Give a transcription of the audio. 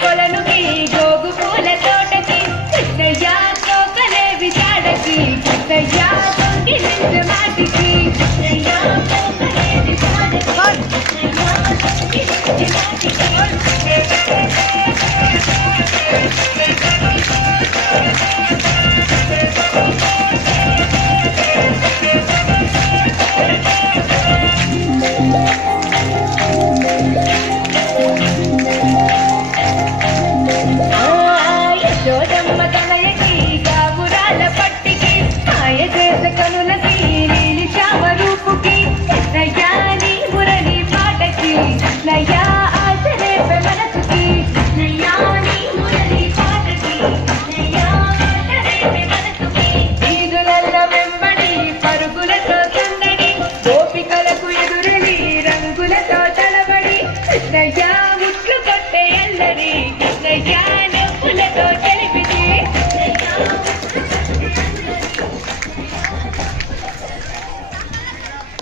కొలనుకి గోగు పూల తోటకి కృష్ణయ్య కోకలే విచాడకి కృష్ణయ్య తొంగి నిండు మాటికి కృష్ణయ్య కోకలే విచాడకి కృష్ణయ్య తొంగి నిండు మాటికి యశోదమ్మ తనయకి గాబురాల పట్టికి మాయ చేస కనులకి నీలి శ్యామ రూపుకి కృష్ణయ్య నీ మురళి పాటకి కృష్ణయ్య ఆశరేప మనసుకి కృష్ణయ్య నీ మురళి పాటకి కృష్ణయ్య ఆశరేప మనసుకి ఈదులల్ల వెంబడి పరుగులతో సందడి గోపికలకు ఎదురని రంగులతో తలబడి కృష్ణయ్య ముట్లు కొట్టే ఎల్లరి